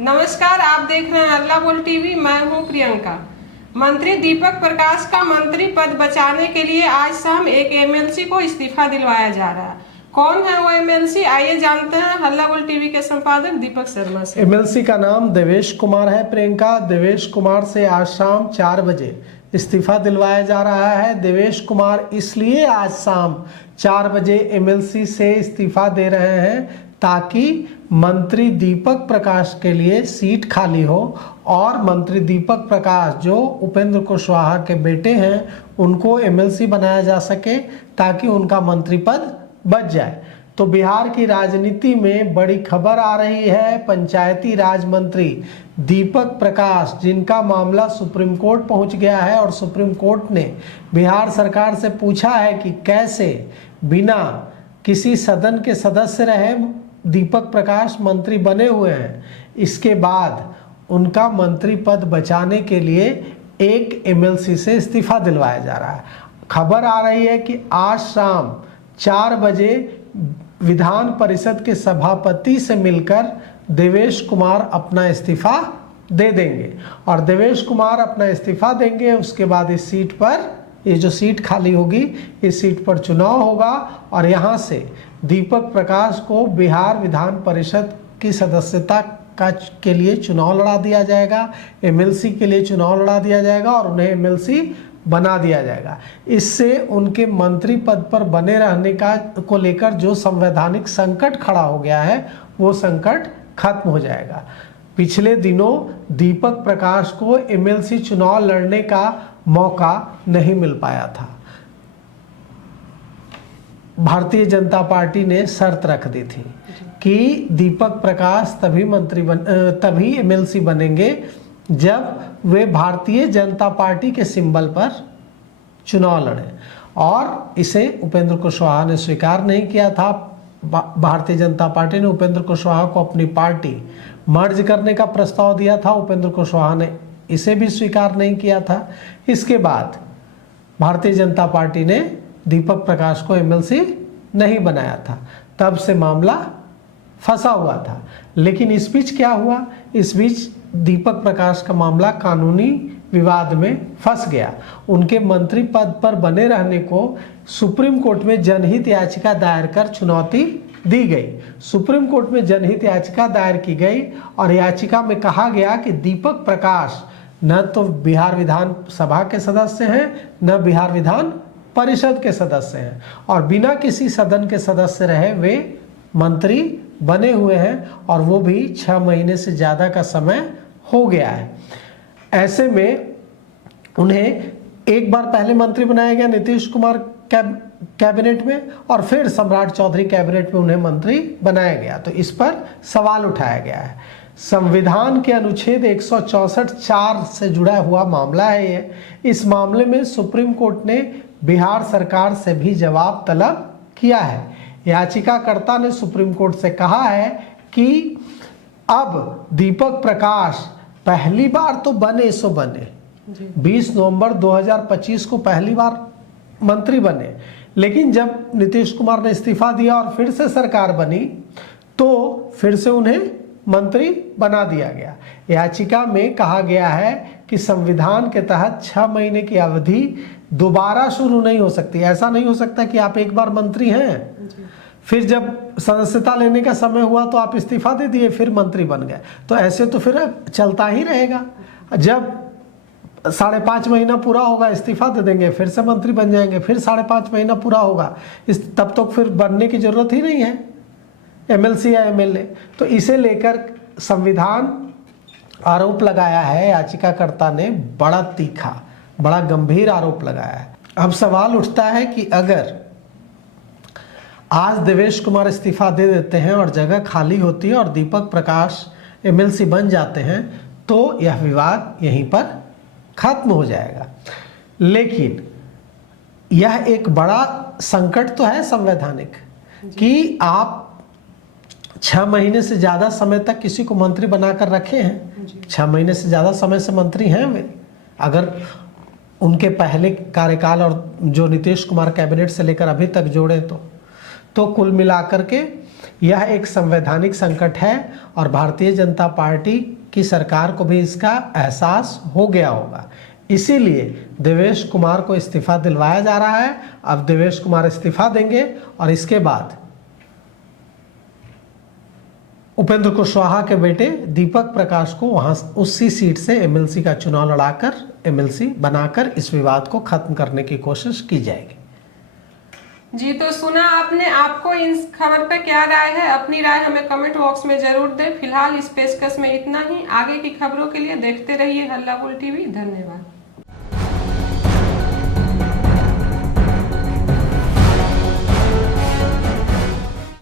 नमस्कार, आप देख रहे हैं अल्लाह बोल टीवी। मैं हूं प्रियंका। मंत्री दीपक प्रकाश का मंत्री पद बचाने के लिए आज शाम एक एमएलसी को इस्तीफा दिलवाया जा रहा है। कौन है वो एमएलसी, आइए जानते हैं हल्ला बोल टीवी के संपादक दीपक शर्मा से। एमएलसी का नाम देवेश कुमार है। प्रियंका, देवेश कुमार से आज शाम 4 बजे इस्तीफा दिलवाया जा रहा है। देवेश कुमार इसलिए आज शाम 4 बजे एमएलसी से इस्तीफा दे रहे हैं ताकि मंत्री दीपक प्रकाश के लिए सीट खाली हो और मंत्री दीपक प्रकाश जो उपेंद्र कुशवाहा के बेटे हैं उनको एमएलसी बनाया जा सके ताकि उनका मंत्री पद बच जाए। तो बिहार की राजनीति में बड़ी खबर आ रही है। पंचायती राज मंत्री दीपक प्रकाश, जिनका मामला सुप्रीम कोर्ट पहुंच गया है और सुप्रीम कोर्ट ने बिहार सरकार से पूछा है कि कैसे बिना किसी सदन के सदस्य रहे दीपक प्रकाश मंत्री बने हुए हैं। इसके बाद उनका मंत्री पद बचाने के लिए एक एमएलसी से इस्तीफा दिलवाया जा रहा है। खबर आ रही है कि आज शाम 4 बजे विधान परिषद के सभापति से मिलकर देवेश कुमार अपना इस्तीफा दे देंगे और देवेश कुमार अपना इस्तीफा देंगे। उसके बाद इस सीट पर, ये जो सीट खाली होगी, इस सीट पर चुनाव होगा और यहाँ से दीपक प्रकाश को बिहार विधान परिषद की सदस्यता के लिए चुनाव लड़ा दिया जाएगा, एमएलसी के लिए चुनाव लड़ा दिया जाएगा और उन्हें एमएलसी बना दिया जाएगा। इससे उनके मंत्री पद पर बने रहने का को लेकर जो संवैधानिक संकट खड़ा हो गया है वो संकट खत्म हो जाएगा। पिछले दिनों दीपक प्रकाश को एमएलसी चुनाव लड़ने का मौका नहीं मिल पाया था। भारतीय जनता पार्टी ने शर्त रख दी थी कि दीपक प्रकाश तभी एमएलसी बनेंगे जब वे भारतीय जनता पार्टी के सिंबल पर चुनाव लड़ें और इसे उपेंद्र कुशवाहा ने स्वीकार नहीं किया था। भारतीय जनता पार्टी ने उपेंद्र कुशवाहा को अपनी पार्टी मर्ज करने का प्रस्ताव दिया था, उपेंद्र कुशवाहा ने इसे भी स्वीकार नहीं किया था। इसके बाद भारतीय जनता पार्टी ने दीपक प्रकाश को एमएलसी नहीं बनाया था, तब से मामला फंसा हुआ था। लेकिन इस बीच क्या हुआ, इस बीच दीपक प्रकाश का मामला कानूनी विवाद में फंस गया। उनके मंत्री पद पर बने रहने को सुप्रीम कोर्ट में जनहित याचिका दायर कर चुनौती दी गई। सुप्रीम कोर्ट में जनहित याचिका दायर की गई और याचिका में कहा गया कि दीपक प्रकाश न तो बिहार विधान सभा के सदस्य हैं न बिहार विधान परिषद के सदस्य हैं और बिना किसी सदन के सदस्य रहे वे मंत्री बने हुए हैं और वो भी 6 महीने से ज़्यादा का समय हो गया है। ऐसे में उन्हें एक बार पहले मंत्री बनाया गया नीतीश कुमार कैबिनेट में और फिर सम्राट चौधरी कैबिनेट में उन्हें मंत्री बनाया गया। तो इस पर सवाल उठाया गया है। संविधान के अनुच्छेद 164(4) से जुड़ा हुआ मामला है ये। इस मामले में सुप्रीम कोर्ट ने बिहार सरकार से भी जवाब तलब किया है। याचिकाकर्ता ने सुप्रीम कोर्ट से कहा है कि अब दीपक प्रकाश पहली बार तो बने सो बने, 20 नवंबर 2025 को पहली बार मंत्री बने, लेकिन जब नीतीश कुमार ने इस्तीफा दिया और फिर से सरकार बनी तो फिर से उन्हें मंत्री बना दिया गया। याचिका में कहा गया है कि संविधान के तहत 6 महीने की अवधि दोबारा शुरू नहीं हो सकती। ऐसा नहीं हो सकता कि आप एक बार मंत्री हैं, फिर जब सदस्यता लेने का समय हुआ तो आप इस्तीफा दे दिए, फिर मंत्री बन गए। तो ऐसे तो फिर चलता ही रहेगा। जब 5.5 महीना पूरा होगा इस्तीफा दे देंगे, फिर से मंत्री बन जाएंगे, फिर 5.5 महीना पूरा होगा, तब तक फिर बनने की जरूरत ही नहीं है एमएलसी या एमएलए। तो इसे लेकर संविधान आरोप लगाया है याचिकाकर्ता ने, बड़ा तीखा, बड़ा गंभीर आरोप लगाया है। अब सवाल उठता है कि अगर आज देवेश कुमार इस्तीफा दे देते हैं और जगह खाली होती है और दीपक प्रकाश एमएलसी बन जाते हैं तो यह विवाद यहीं पर खत्म हो जाएगा। लेकिन यह एक बड़ा संकट तो है संवैधानिक कि आप 6 महीने से ज़्यादा समय तक किसी को मंत्री बनाकर रखे हैं। 6 महीने से ज़्यादा समय से मंत्री हैं वे। अगर उनके पहले कार्यकाल और जो नीतीश कुमार कैबिनेट से लेकर अभी तक जोड़े तो कुल मिलाकर के यह एक संवैधानिक संकट है और भारतीय जनता पार्टी की सरकार को भी इसका एहसास हो गया होगा। इसीलिए देवेश कुमार को इस्तीफा दिलवाया जा रहा है। अब देवेश कुमार इस्तीफा देंगे और इसके बाद उपेंद्र कुशवाहा के बेटे दीपक प्रकाश को वहां उसी सीट से एमएलसी का चुनाव लड़ाकर एमएलसी बनाकर इस विवाद को खत्म करने की कोशिश की जाएगी। जी, तो सुना आपने, आपको इस खबर पे क्या राय है? अपनी राय हमें कमेंट बॉक्स में जरूर दें। फिलहाल इस पेशकश में इतना ही। आगे की खबरों के लिए देखते रहिए हल्ला बोल टीवी। धन्यवाद।